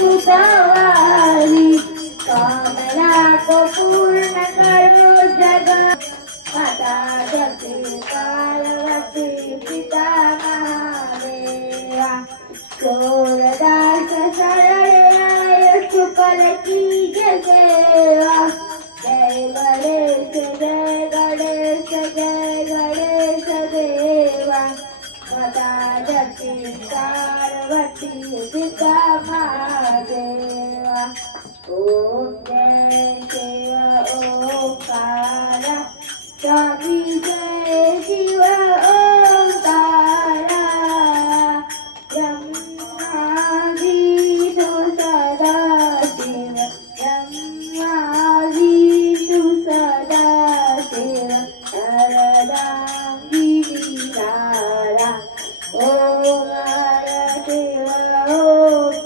सुतवारी कामना को पूर्ण करो जग माता जगती पार्वती पिता महादेवा चोरदास शरणे आय शुक्ल की जय सेवा जय गणेश जय गणेश जय गणेश देवा माता जगती पार्वती पिता महादेवा ओम